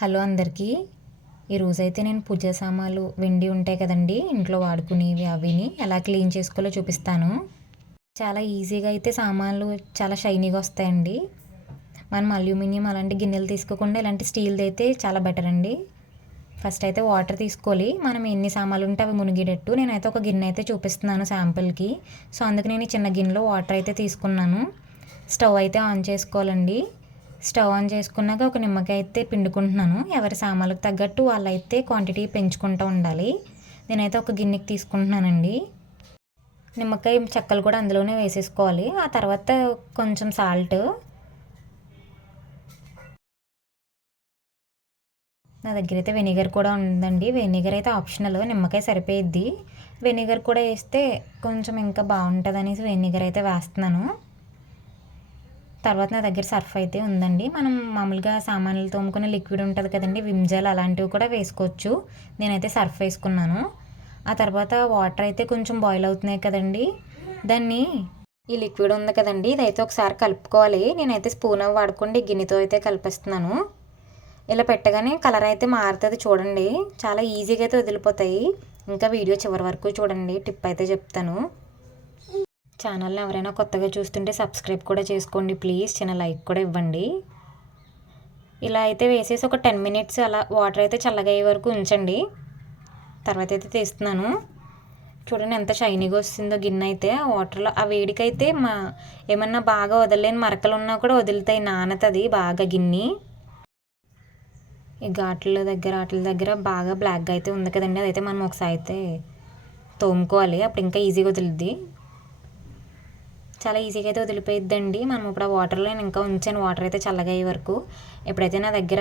Hello అందరికీ. ఈరోజైతే నేను పూజ సామాన్లు వెండి ఉంటాయి కదండి ఇంట్లో వాడుకునేవి, అవిని ఎలా క్లీన్ చేసుకోవాలో చూపిస్తాను. చాలా ఈజీగా అయితే సామాన్లు చాలా షైనీగా వస్తాయండి. మనం అల్యూమినియం అలాంటి గిన్నెలు తీసుకోకుండా ఇలాంటి స్టీల్ది అయితే చాలా బెటర్ అండి. ఫస్ట్ అయితే వాటర్ తీసుకోవాలి. మనం ఎన్ని సామాన్లు ఉంటే అవి మునిగేటట్టు. నేనైతే ఒక గిన్నె అయితే చూపిస్తున్నాను శాంపుల్కి. సో అందుకు నేను చిన్న గిన్నెలో వాటర్ అయితే తీసుకున్నాను. స్టవ్ అయితే ఆన్ చేసుకోవాలండి. స్టవ్ ఆన్ చేసుకున్నాక ఒక నిమ్మకాయ అయితే పిండుకుంటున్నాను. ఎవరి సామాన్లకు తగ్గట్టు వాళ్ళైతే క్వాంటిటీ పెంచుకుంటూ ఉండాలి. నేనైతే ఒక గిన్నెకి తీసుకుంటున్నానండి. నిమ్మకాయ చెక్కలు కూడా అందులోనే వేసేసుకోవాలి. ఆ తర్వాత కొంచెం సాల్ట్, నా దగ్గర అయితే వెనిగర్ కూడా ఉందండి. వెనిగర్ అయితే ఆప్షనల్, నిమ్మకాయ సరిపోయిద్ది. వెనిగర్ కూడా వేస్తే కొంచెం ఇంకా బాగుంటుంది అనేసి వెనిగర్ అయితే వేస్తున్నాను. తర్వాత నా దగ్గర సర్ఫ్ అయితే ఉందండి. మనం మామూలుగా సామాన్లు తోముకునే లిక్విడ్ ఉంటుంది కదండి, విమ్ జెల్ అలాంటివి కూడా వేసుకోవచ్చు. నేనైతే సర్ఫ్ వేసుకున్నాను. ఆ తర్వాత వాటర్ అయితే కొంచెం బాయిల్ అవుతున్నాయి కదండి, దాన్ని ఈ లిక్విడ్ ఉంది కదండి ఇదైతే ఒకసారి కలుపుకోవాలి. నేనైతే స్పూన్ అవి వాడుకోండి, గిన్నెతో అయితే కలిపిస్తున్నాను. ఇలా పెట్టగానే కలర్ అయితే మారుతుంది చూడండి. చాలా ఈజీగా అయితే వదిలిపోతాయి. ఇంకా వీడియో చివరి వరకు చూడండి, టిప్ అయితే చెప్తాను. ఛానల్ని ఎవరైనా కొత్తగా చూస్తుంటే సబ్స్క్రైబ్ కూడా చేసుకోండి ప్లీజ్. చిన్న లైక్ కూడా ఇవ్వండి. ఇలా అయితే వేసేసి ఒక 10 మినిట్స్ అలా వాటర్ అయితే చల్లగా అయ్యే వరకు ఉంచండి. తర్వాత అయితే తీస్తున్నాను. చూడండి ఎంత షైనీగా వస్తుందో గిన్నె అయితే. ఆ వాటర్లో ఆ వేడికైతే ఏమన్నా బాగా వదలలేని మరకలు ఉన్నా కూడా వదులుతాయి, నానతది బాగా గిన్నె. ఈ వాటి దగ్గర బాగా బ్లాక్గా అయితే ఉంది కదండి, అదైతే మనం ఒకసారి అయితే తోముకోవాలి. అప్పుడు ఇంకా ఈజీగా వదులుద్ది. చాలా ఈజీగా అయితే వదిలిపోయిద్దండి. మనం ఇప్పుడు ఆ వాటర్లో ఇంకా ఉంచాను, వాటర్ అయితే చల్లగా అయ్యే వరకు. ఎప్పుడైతే నా దగ్గర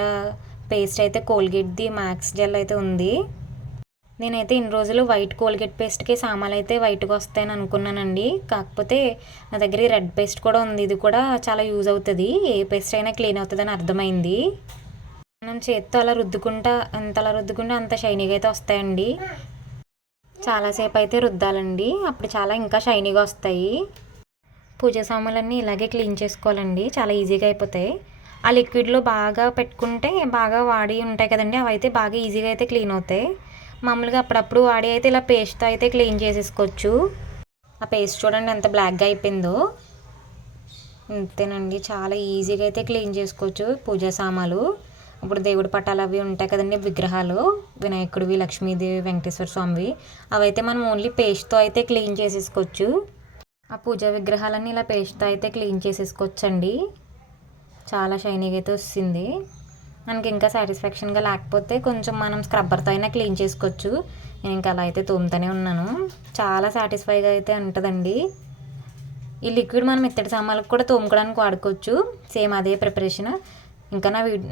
పేస్ట్ అయితే కోల్గేట్ది మ్యాక్స్ జెల్ అయితే ఉంది. నేనైతే ఇన్ని రోజులు వైట్ కోల్గేట్ పేస్ట్కి సామాన్లు అయితే వైట్గా వస్తాయని అనుకున్నానండి. కాకపోతే నా దగ్గర ఈ రెడ్ పేస్ట్ కూడా ఉంది. ఇది కూడా చాలా యూజ్ అవుతుంది, ఏ పేస్ట్ అయినా క్లీన్ అవుతుందని అర్థమైంది. మనం చేత్తో అలా రుద్దుకుంటా అంత షైనీగా అయితే వస్తాయండి. చాలాసేపు అయితే రుద్దాలండి, అప్పుడు చాలా ఇంకా షైనీగా వస్తాయి. పూజ సామాన్లన్నీ ఇలాగే క్లీన్ చేసుకోవాలండి, చాలా ఈజీగా అయిపోతాయి. ఆ లిక్విడ్లో బాగా పెట్టుకుంటే బాగా వాడి ఉంటాయి కదండి, అవి అయితే బాగా ఈజీగా అయితే క్లీన్ అవుతాయి. మామూలుగా అప్పుడప్పుడు వాడి అయితే ఇలా పేస్ట్తో అయితే క్లీన్ చేసేసుకోవచ్చు. ఆ పేస్ట్ చూడండి ఎంత బ్లాక్గా అయిపోయిందో. అంతేనండి, చాలా ఈజీగా అయితే క్లీన్ చేసుకోవచ్చు పూజా సామాన్లు. ఇప్పుడు దేవుడి పటాలు అవి ఉంటాయి కదండి, విగ్రహాలు, వినాయకుడివి, లక్ష్మీదేవి, వెంకటేశ్వర స్వామివి, అవైతే మనం ఓన్లీ పేస్ట్తో అయితే క్లీన్ చేసేసుకోవచ్చు. ఆ పూజా విగ్రహాలన్నీ ఇలా పేస్ట్తో అయితే క్లీన్ చేసేసుకోవచ్చండి. చాలా షైనీగా అయితే వస్తుంది. మనకి ఇంకా సాటిస్ఫాక్షన్గా లేకపోతే కొంచెం మనం స్క్రబ్బర్తో అయినా క్లీన్ చేసుకోవచ్చు. నేను ఇంకా అలా అయితే తోముతూనే ఉన్నాను. చాలా సాటిస్ఫైగా అయితే ఉంటుందండి. ఈ లిక్విడ్ మనం ఇత్తడి సామాన్లకు కూడా తోముకోవడానికి వాడుకోవచ్చు, సేమ్ అదే ప్రిపరేషన్. ఇంకా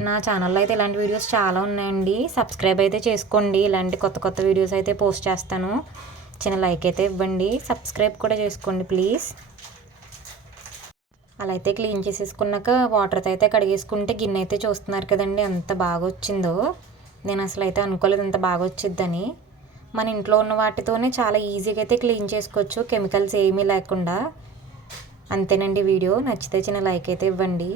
నా ఛానల్లో అయితే ఇలాంటి వీడియోస్ చాలా ఉన్నాయండి. సబ్స్క్రైబ్ అయితే చేసుకోండి, ఇలాంటి కొత్త కొత్త వీడియోస్ అయితే పోస్ట్ చేస్తాను. చిన్న లైక్ అయితే ఇవ్వండి, సబ్స్క్రైబ్ కూడా చేసుకోండి ప్లీజ్. అలా అయితే క్లీన్ చేసేసుకున్నాక వాటర్తో అయితే కడిగేసుకుంటే గిన్నె అయితే చూస్తున్నారు కదండి ఎంత బాగా వచ్చిందో. నేను అసలు అయితే అనుకోలేదు ఎంత బాగా వచ్చిద్దని. మన ఇంట్లో ఉన్న వాటితోనే చాలా ఈజీగా అయితే క్లీన్ చేసుకోవచ్చు, కెమికల్స్ ఏమీ లేకుండా. అంతేనండి వీడియో. నచ్చితే చిన్న లైక్ అయితే ఇవ్వండి.